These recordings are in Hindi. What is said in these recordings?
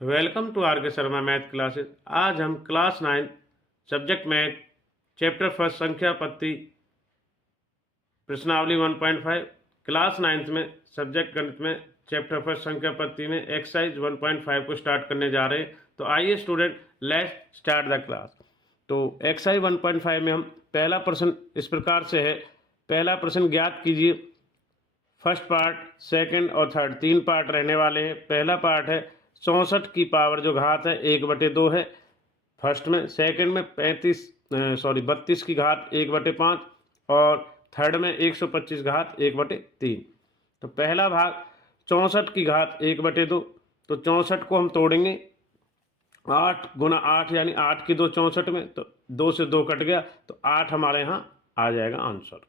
वेलकम टू आर के शर्मा मैथ क्लासेस। आज हम class 9 subject math chapter first संख्या पत्ती प्रश्नावली 1.5 क्लास 9th में सब्जेक्ट गणित में चैप्टर फर्स्ट संख्या पत्ती में एक्सरसाइज 1.5 को स्टार्ट करने जा रहे हैं। तो आइए student, let's start the class. तो एक्सरसाइज 1.5 में हम पहला प्रश्न इस प्रकार से है। पहला प्रश्न ज्ञात कीजिए। फर्स्ट पार्ट, सेकंड और थर्ड तीन पार्ट रहने वाले हैं। पहला पार्ट है 64 की पावर जो घात है 1/2 है फर्स्ट में। सेकंड में 32 की घात 1/5 और थर्ड में 125 घात 1/3। तो पहला भाग 64 की घात 1/2। तो 64 को हम तोड़ेंगे 8 गुना 8 यानी 8 की 2 64 में, तो 2 से 2 कट गया तो 8 हमारे यहाँ आ जाएगा आंसर।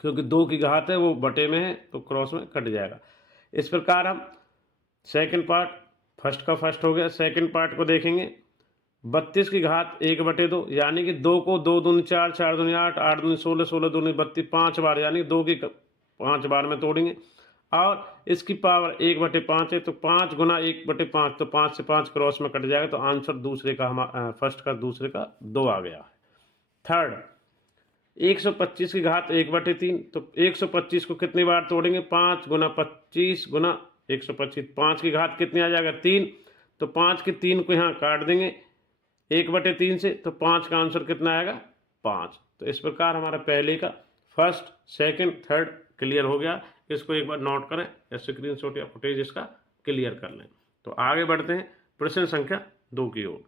क्योंकि 2 की घात है वो बटे में है तो क्रॉस में कट जाएगा। इस प्रकार हम सेकंड पार्ट, फर्स्ट का फर्स्ट हो गया। सेकंड पार्ट को देखेंगे 32 की घात 1/2 यानी कि 2 को 2 दूनी 4, 4 दूनी 8, 8 दूनी 16, 16 दूनी 32 5 बार यानी 2 की 5 बार में तोड़ेंगे। और इसकी पावर 1/5 है तो 5 गुना 1/5 तो 5 से 5 क्रॉस में कट जाएगा। तो आंसर दूसरे का हमारा फर्स्ट का दूसरे का 2 आ गया है। थर्ड 125 की घात 1/3। तो 125 को कितनी बार तोड़ेंगे? 5 गुना 25 गुना 125। 5 की घात कितनी आ जाएगा? 3। तो 5 के 3 को यहाँ काट देंगे 1/3 से, तो 5 का आंसर कितना आएगा? 5। तो इस प्रकार हमारा पहले का फर्स्ट सेकंड थर्ड क्लियर हो गया। इसको एक बार नोट करें या स्क्रीनशॉट या फुटेज इसका क्लियर कर लें। तो आगे बढ़ते हैं प्रश्न संख्या 2 की ओर।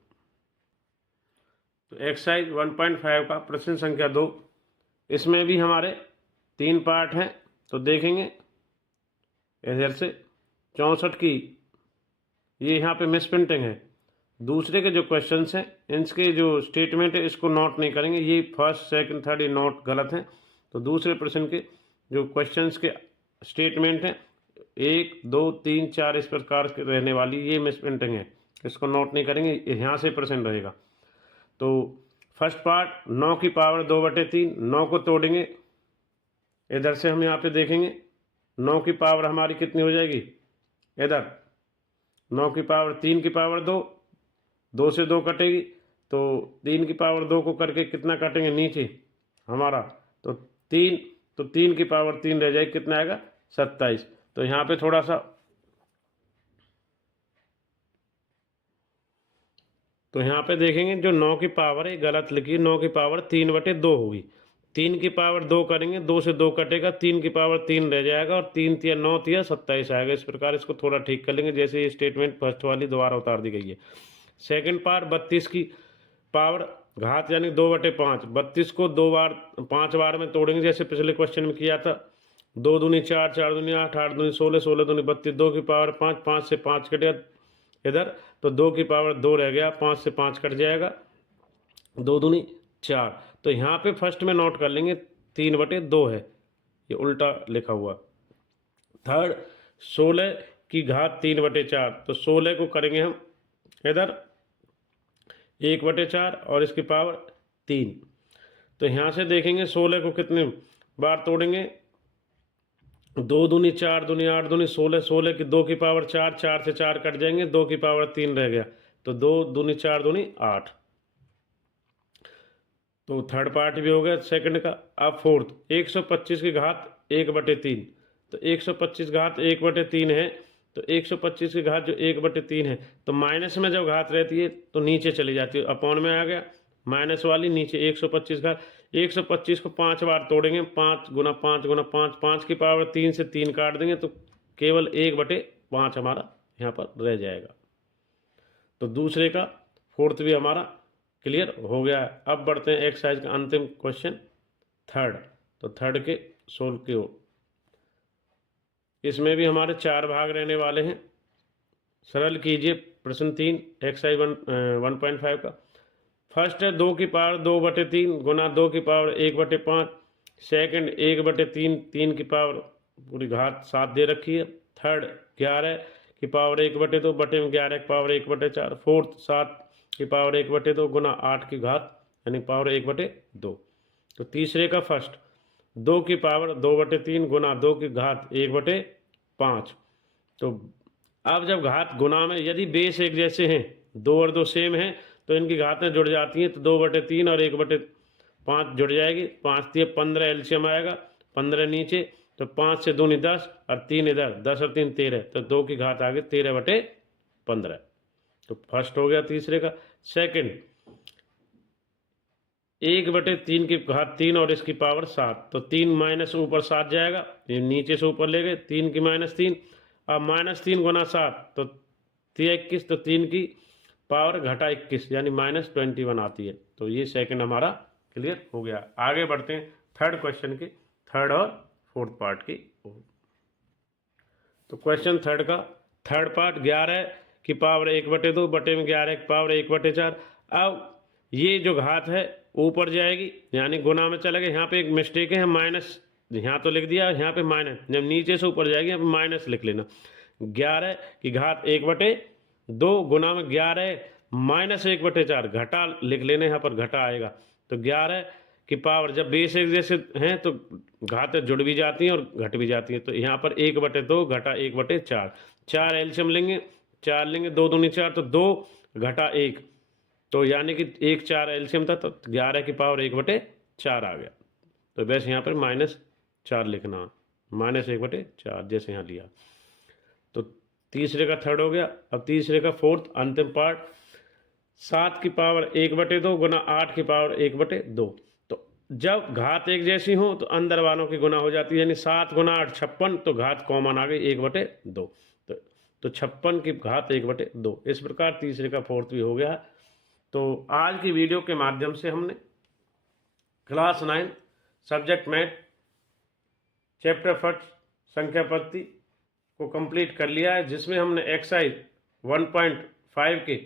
तो एक्सरसाइज 1.5 का प्रश्न संख्या 2, इसमें भी हमारे 3 पार्ट हैं। तो देखेंगे इधर से 64 की ये यहाँ पे मिस प्रिंटिंग है। दूसरे के जो क्वेश्चंस हैं इनके जो स्टेटमेंट है इसको नोट नहीं करेंगे, ये फर्स्ट सेकंड थर्ड ये नोट गलत हैं। तो दूसरे प्रश्न के जो क्वेश्चंस के स्टेटमेंट हैं 1 2 3 4 इस प्रकार के रहने वाली ये मिस प्रिंटिंग है, इसको नोट नहीं करेंगे, यहाँ से प्रश्न रहेगा। तो फर्स्ट पार्ट 9 की पावर 2/3, 9 को तोड़ेंगे। इधर से हम यहाँ पे देखेंगे 9 की पावर हमारी कितनी हो जाएगी? इधर 9 की पावर 3 की पावर 2, 2 से 2 कटेगी तो 3 की पावर 2 को करके कितना काटेंगे नीचे हमारा? तो 3, तो 3 की पावर 3 रह जाएगी, कितना आएगा? 27। तो यहाँ पे थोड़ा सा, तो यहाँ पे देखेंगे जो 9 की पावर है गलत लिखी, 9 की पावर 3/2 होगी। 3 की पावर 2 करेंगे, 2 से 2 कटेगा, 3 की पावर 3 रह जाएगा और 3 तिया 9 तिया 27 आएगा। इस प्रकार इसको थोड़ा ठीक कर लेंगे, जैसे ये स्टेटमेंट फर्स्ट वाली दोबारा उतार दी गई है। सेकंड पार्ट 32 की पावर घात यानी 2/5, 32 को 2 बार 5 बार में तोड़ेंगे जैसे पिछले क्वेश्चन में किया था। 2 दूनी 4, 4 दूनी 8, 8 दूनी 16, 16 दूनी 32, 2 की पावर 5, 5 से 5 कटेगा इधर, तो 2 की पावर 2 रह गया, 5 से 5 कट जाएगा, 2 दूनी 4। तो यहाँ पे फर्स्ट में नोट कर लेंगे 3/2 है, ये उल्टा लिखा हुआ। थर्ड 16 की घात 3/4, तो 16 को करेंगे हम इधर 1/4 और इसकी पावर 3। तो यहाँ से देखेंगे 16 को कितने बार तोड़ेंगे? 2 दूनी 4 दूनी 8 दूनी 16, 16 की 2 की पावर 4, 4 से 4 कट जाएंगे, 2 की पावर 3 रह गया, तो 2 दूनी 4 दूनी 8। तो थर्ड पार्ट भी हो गया सेकंड का। अब फोर्थ 125 की घात 1/3। तो 125 घात 1/3 है, तो 125 की घात जो 1/3 है तो माइनस में जब घात रहती है तो नीचे चली जाती है, अपॉन में आ गया माइनस वाली नीचे 125 घात। 125 को 5 बार तोड़ेंगे, 5 गुना 5 गुना 5, 5 की पावर 3 से 3 काट देंगे तो केवल 1/5 हमारा यहाँ पर रह जाएगा। तो दूसरे का फोर्थ भी हमारा क्लियर हो गया है। अब बढ़ते हैं एक्सरसाइज का अंतिम क्वेश्चन थर्ड। तो थर्ड के सोल्व की ओर, इसमें भी हमारे 4 भाग रहने वाले हैं। सरल कीजिए प्रश्न 3 एक्सरसाइज 1.5 का। फर्स्ट है 2 की पावर 2/3 गुना 2 की पावर 1/5। सेकंड 1/3, 3 की पावर पूरी घात 7 दे रखी है। थर्ड 11 की पावर 1/2 बटे में 11 की पावर 1/4। फोर्थ 7 की पावर 1/2 गुना 8 की घात यानी पावर 1/2। तो तीसरे का फर्स्ट 2 की पावर 2/3 गुना 2 की घात 1/5। तो अब जब घात गुना में यदि बेस एक जैसे हैं, 2 और 2 सेम हैं, तो इनकी घातें जुड़ जाती हैं, तो 2/3 और 1/5 जुड़ जाएगी। 5 3 15 एलसीएम आएगा, 15 नीचे, तो 5 से 2 10 और 3 इधर, 10 और 3 13, तो 2 की घात आ गई 13/15। तो फर्स्ट हो गया तीसरे का। सेकंड, 1/3 की घात 3 और इसकी पावर 7, तो 3 माइनस ऊपर 7 जाएगा, ये नीचे से ऊपर ले गए, 3 की -3। अब -3 गुना 7 तो 21, तो 3 की पावर घटा 21 यानी -21 आती है। तो ये सेकंड हमारा क्लियर हो गया। आगे बढ़ते हैं थर्ड क्वेश्चन के थर्ड और फोर्थ पार्ट की ओर। तो क्वेश्चन थर्ड का थर्ड पार्ट, 11 की पावर 1/2 बटे में 11 की पावर 1/4। अब ये जो घात है ऊपर जाएगी यानी गुना में चला गया। यहाँ पे एक मिस्टेक है, माइनस यहाँ तो लिख दिया, यहाँ पे माइनस, जब नीचे से ऊपर जाएगी यहाँ पे माइनस लिख लेना। 11 की घात 1/2 गुना में 11 माइनस 1/4, घटा लिख लेना, यहाँ पर घटा आएगा। तो 11 की पावर, जब बेस एक जैसे हैं तो घातें जुड़ भी जाती हैं और घट भी जाती हैं। तो यहाँ पर 1/2 घटा 1/4, 4 एलसीएम लेंगे, 4 लेंगे, 2 दूनी 4, तो 2 घटा 1, तो यानी कि 1 4 एलसीएम था, तो 11 की पावर 1/4 आ गया। तो बस यहाँ पर -4 लिखना, -1/4 जैसे यहाँ लिया। तो तीसरे का थर्ड हो गया। अब तीसरे का फोर्थ अंतिम पार्ट, 7 की पावर 1/2 गुना 8 की पावर 1/2। तो जब घात एक जैसी हो तो अंदर वालों की गुना हो जाती है, यानी 7 गुना 8 56, तो घात कॉमन आ गई 1/2। तो 56 की घात 1/2। इस प्रकार तीसरे का फोर्थ भी हो गया। तो आज की वीडियो के माध्यम से हमने class 9 subject math chapter first संख्या पद्धति को कंप्लीट कर लिया है, जिसमें हमने एक्सरसाइज 1.5 के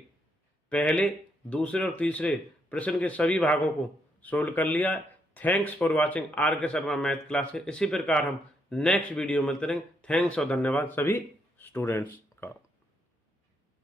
पहले, दूसरे और तीसरे प्रश्न के सभी भागों को सोल्व कर लिया है। Thanks for watching RK Sharma math classes. इसी प्रकार हम नेक्स्ट वीडियो में मिलते रहेंगे। थैंक्स और धन्यवाद सभी स्टूडेंट्स।